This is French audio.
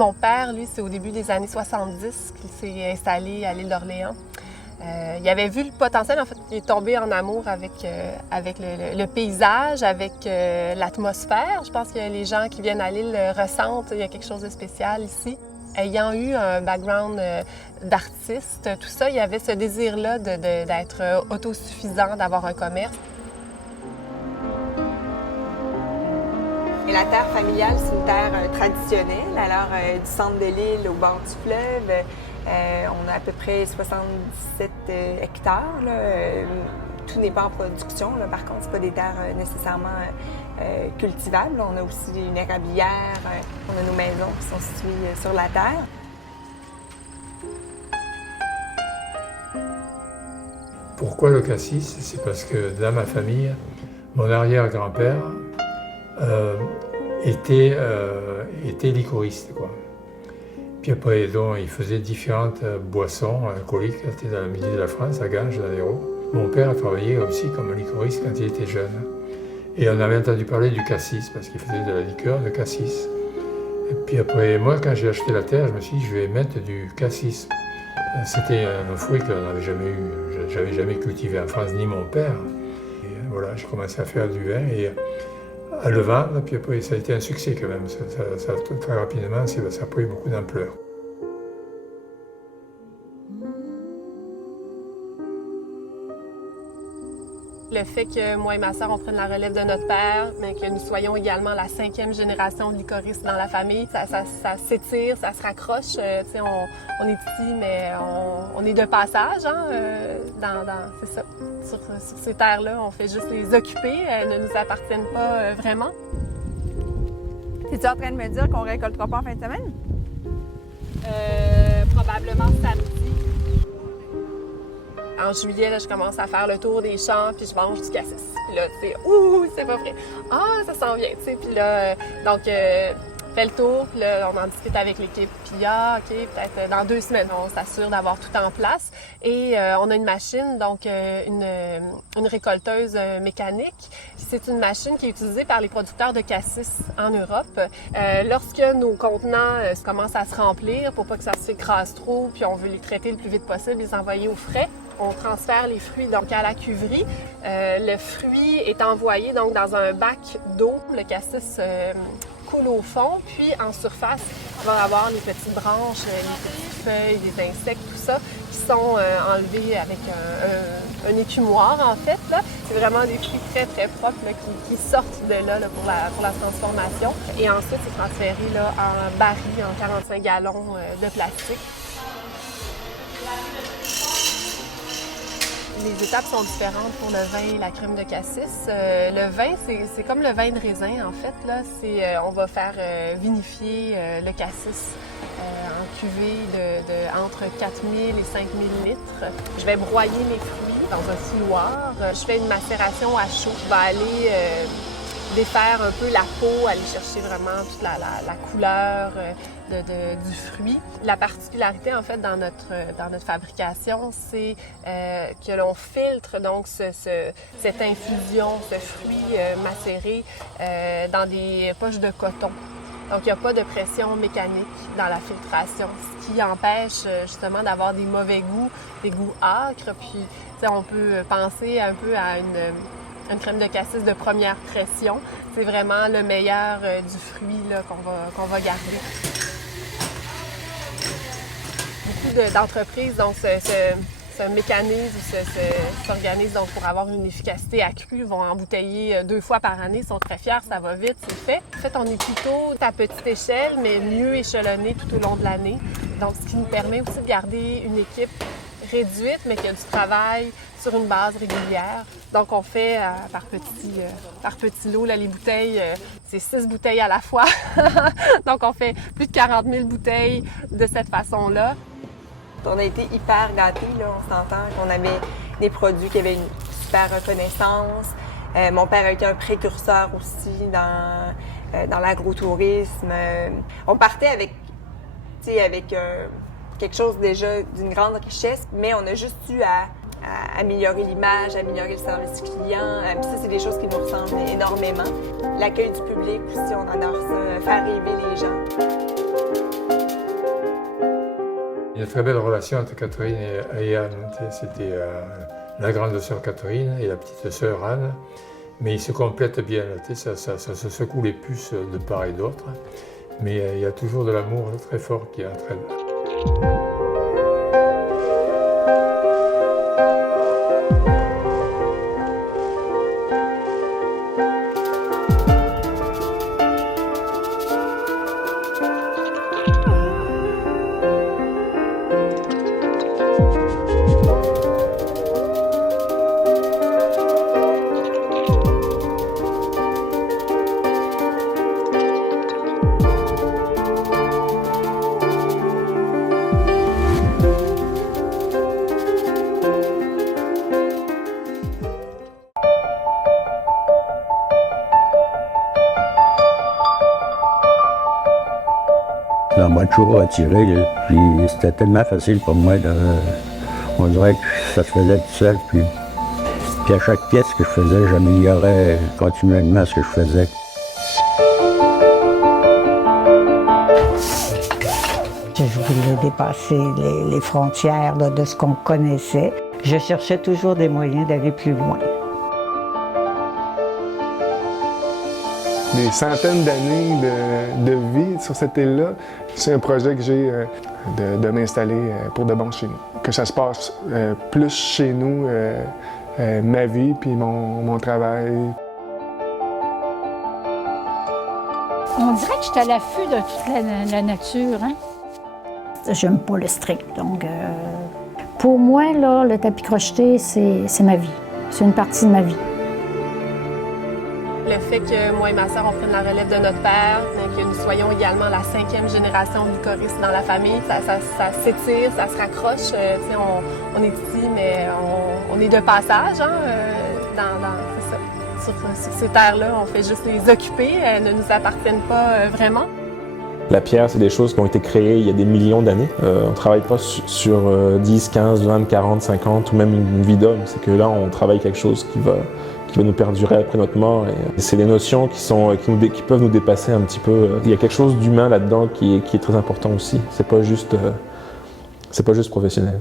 Mon père, lui, c'est au début des années 70 qu'il s'est installé à l'île d'Orléans. Il avait vu le potentiel, en fait, il est tombé en amour avec le paysage, avec l'atmosphère. Je pense que les gens qui viennent à l'île ressentent qu'il y a quelque chose de spécial ici. Ayant eu un background d'artiste, tout ça, il y avait ce désir-là d'être autosuffisant, d'avoir un commerce. Et la terre familiale, c'est une terre traditionnelle. Alors, du centre de l'île au bord du fleuve, on a à peu près 77 hectares. Là. Tout n'est pas en production. Là. Par contre, ce pas des terres nécessairement cultivables. On a aussi une érablière. On a nos maisons qui sont situées sur la terre. Pourquoi le cassis? C'est parce que dans ma famille, mon arrière-grand-père était liquoriste, quoi. Puis après, donc, il faisait différentes boissons alcooliques. C'était dans le midi de la France, à Ganges, dans l'Hérault. Mon père travaillait aussi comme liquoriste quand il était jeune. Et on avait entendu parler du cassis, parce qu'il faisait de la liqueur de cassis. Et puis après, moi, quand j'ai acheté la terre, je me suis dit, je vais mettre du cassis. C'était un fruit qu'on n'avait jamais eu, j'avais jamais cultivé en France, ni mon père. Et voilà, j'ai commencé à faire du vin et à le vendre, puis après, ça a été un succès quand même. Très rapidement, ça a pris beaucoup d'ampleur. Le fait que moi et ma sœur, on prenne la relève de notre père, mais que nous soyons également la 5e génération de licoristes dans la famille, ça s'étire, ça se raccroche. On est ici, mais on est de passage, hein, c'est ça. Sur ces terres-là, on fait juste les occuper, elles ne nous appartiennent pas vraiment. Es-tu en train de me dire qu'on récoltera pas en fin de semaine? Probablement samedi. En juillet, là, je commence à faire le tour des champs, puis je mange du cassis. Puis là, tu sais, c'est pas vrai. Ah, ça s'en vient, tu sais. Puis là, donc, fait le tour, puis là, on en discute avec l'équipe. Puis OK, peut-être dans 2 semaines, on s'assure d'avoir tout en place. Et on a une machine, donc une récolteuse mécanique. C'est une machine qui est utilisée par les producteurs de cassis en Europe. Lorsque nos contenants commencent à se remplir, pour pas que ça s'écrase trop, puis on veut les traiter le plus vite possible, les envoyer au frais, on transfère les fruits donc à la cuverie. Le fruit est envoyé donc dans un bac d'eau. Le cassis coule au fond, puis en surface, il va y avoir les petites branches, les petites feuilles, les insectes, tout ça, qui sont enlevés avec un écumoire, en fait. Là. C'est vraiment des fruits très, très propres là, qui sortent de là, pour la transformation. Et ensuite, c'est transféré là, en baril, en 45 gallons de plastique. Les étapes sont différentes pour le vin et la crème de cassis. Le vin, c'est comme le vin de raisin, en fait. Là. On va faire vinifier le cassis en cuvée entre 4000 et 5000 litres. Je vais broyer mes fruits dans un fouloir. Je fais une macération à chaud. Je vais aller défaire un peu la peau, aller chercher vraiment toute la couleur du fruit. La particularité, en fait, dans notre fabrication, c'est que l'on filtre donc cette infusion, ce fruit macéré dans des poches de coton. Donc, il n'y a pas de pression mécanique dans la filtration, ce qui empêche justement d'avoir des mauvais goûts, des goûts âcres. Puis, on peut penser un peu à une crème de cassis de première pression. C'est vraiment le meilleur du fruit là, qu'on va garder. Beaucoup d'entreprises donc, se mécanisent ou s'organisent donc, pour avoir une efficacité accrue, vont embouteiller 2 fois par année, sont très fiers, ça va vite, c'est fait. En fait, on est plutôt à petite échelle, mais mieux échelonné tout au long de l'année. Donc, ce qui nous permet aussi de garder une équipe réduite, mais qui a du travail sur une base régulière. Donc, on fait par petit lot, là, les bouteilles, c'est 6 bouteilles à la fois. Donc, on fait plus de 40 000 bouteilles de cette façon-là. On a été hyper gâtés, là. On s'entend qu'on avait des produits qui avaient une super reconnaissance. Mon père a été un précurseur aussi dans l'agrotourisme. On partait avec quelque chose déjà d'une grande richesse, mais on a juste eu à améliorer l'image, améliorer le service client. Puis ça, c'est des choses qui nous ressemblent énormément. L'accueil du public aussi, on adore ça, faire rêver les gens. Il y a une très belle relation entre Catherine et Anne. C'était la grande sœur Catherine et la petite sœur Anne. Mais ils se complètent bien, ça se secoue les puces de part et d'autre. Mais il y a toujours de l'amour très fort qui est entre elles. Ça m'a toujours attiré, puis c'était tellement facile pour moi. On dirait que ça se faisait tout seul. Puis à chaque pièce que je faisais, j'améliorais continuellement ce que je faisais. Je voulais dépasser les frontières de ce qu'on connaissait. Je cherchais toujours des moyens d'aller plus loin. Des centaines d'années de vie sur cette île-là. C'est un projet que j'ai de m'installer pour de bon chez nous. Que ça se passe plus chez nous, ma vie puis mon travail. On dirait que je suis à l'affût de toute la nature. Hein? J'aime pas le strict, donc pour moi, là, le tapis crocheté, c'est ma vie. C'est une partie de ma vie. Le fait que moi et ma sœur, on prenne la relève de notre père, que nous soyons également la 5e génération de licoristes dans la famille, ça s'étire, ça se raccroche. On est ici, mais on est de passage sur ces terres-là. On fait juste les occuper, elles ne nous appartiennent pas vraiment. La pierre, c'est des choses qui ont été créées il y a des millions d'années. On ne travaille pas sur 10, 15, 20, 40, 50 ou même une vie d'homme. C'est que là, on travaille quelque chose qui va nous perdurer après notre mort. Et c'est des notions qui peuvent nous dépasser un petit peu. Il y a quelque chose d'humain là-dedans qui est très important aussi. C'est pas juste professionnel.